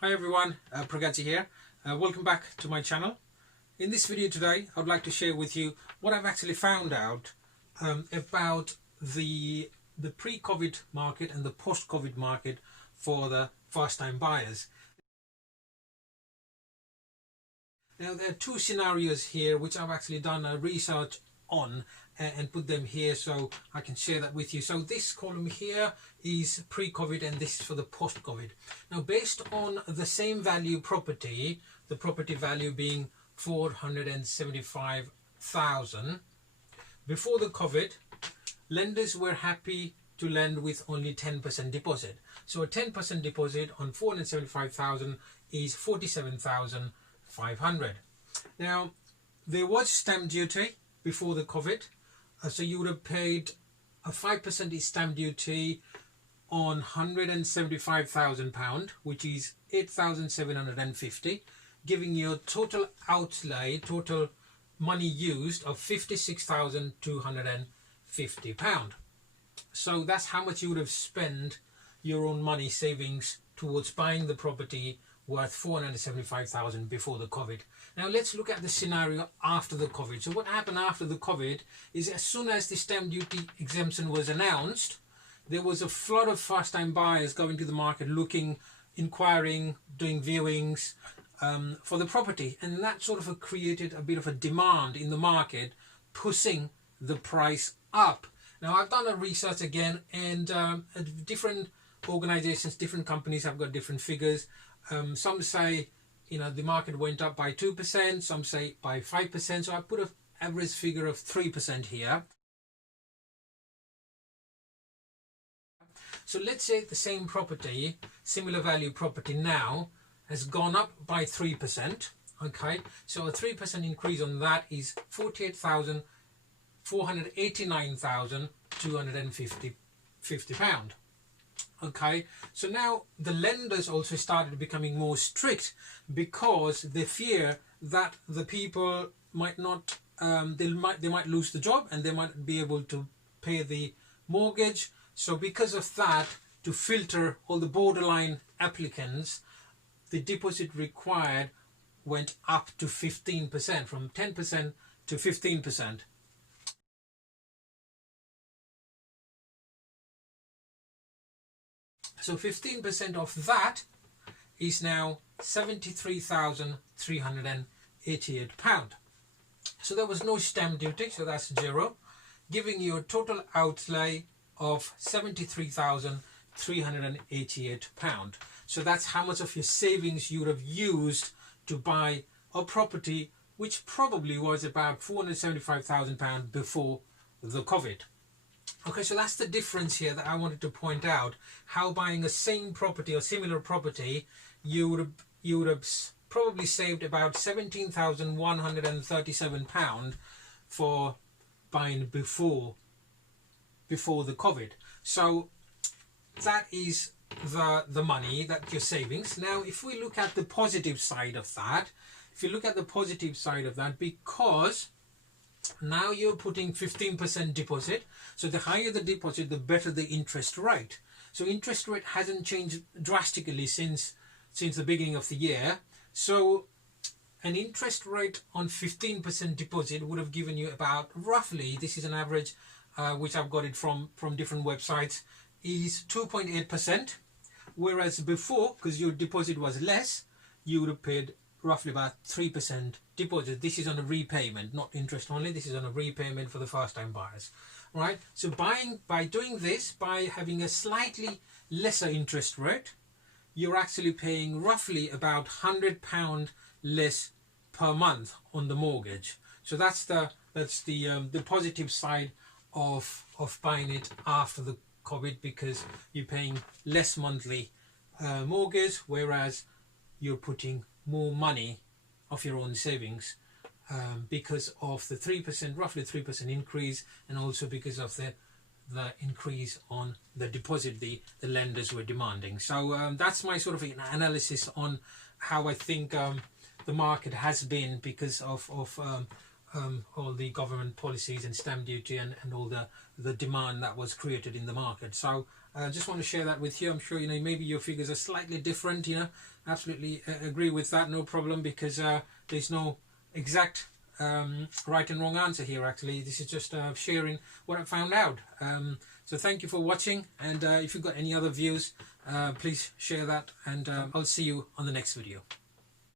Hi everyone, Pragati here. Welcome back to my channel. In this video today, I would like to share with you what I've actually found out about the pre-COVID market and the post-COVID market for the first-time buyers. Now there are two scenarios here which I've actually done a research on and put them here so I can share that with you. So this column here is pre-COVID and this is for the post-COVID. Now based on the same value property, the property value being 475,000, before the COVID, lenders were happy to lend with only 10% deposit. So a 10% deposit on 475,000 is 47,500. Now there was stamp duty before the COVID, so you would have paid a 5% stamp duty on £175,000, which is 8,750, giving you a total outlay, total money used of £56,250. So that's how much you would have spent your own money savings towards buying the property worth 475,000 before the COVID. Now let's look at the scenario after the COVID. So what happened after the COVID is, as soon as the stamp duty exemption was announced, there was a flood of first-time buyers going to the market, looking, inquiring, doing viewings for the property, and that sort of created a bit of a demand in the market, pushing the price up. Now I've done a research again, and different organizations, different companies have got different figures. Some say, the market went up by 2%, some say by 5%. So I put an average figure of 3% here. So let's say the same property, similar value property now, has gone up by 3%. Okay, so a 3% increase on that is 489,250 pound. Okay, so now the lenders also started becoming more strict because they fear that the people might not, they might lose the job and they might be able to pay the mortgage. So because of that, to filter all the borderline applicants, the deposit required went up to 15%, from 10% to 15%. So 15% of that is now £73,388. So there was no stamp duty, so that's zero, giving you a total outlay of £73,388. So that's how much of your savings you would have used to buy a property which probably was about £475,000 before the COVID. Okay, so that's the difference here that I wanted to point out, how buying a same property or similar property, you would have probably saved about £17,137 for buying before the COVID. So that is the money that your savings. Now if we look at the positive side of that, because now you're putting 15% deposit, so the higher the deposit, the better the interest rate. So interest rate hasn't changed drastically since the beginning of the year. So an interest rate on 15% deposit would have given you about, roughly, this is an average which I've got it from different websites, is 2.8%, whereas before, because your deposit was less, you would have paid roughly about 3% deposit. This is on a repayment, not interest only. This is on a repayment for the first time buyers, right? So by doing this, by having a slightly lesser interest rate, you're actually paying roughly about £100 less per month on the mortgage. So that's the positive side of buying it after the COVID, because you're paying less monthly mortgage, whereas you're putting more money of your own savings because of the 3%, roughly 3% increase, and also because of the increase on the deposit the lenders were demanding. So that's my sort of analysis on how I think the market has been because of all the government policies and stamp duty and all the demand that was created in the market. So Just want to share that with you. I'm sure maybe your figures are slightly different. Absolutely agree with that, no problem, because there's no exact right and wrong answer here. Actually, this is just sharing what I found out. So thank you for watching, and if you've got any other views, please share that, and I'll see you on the next video.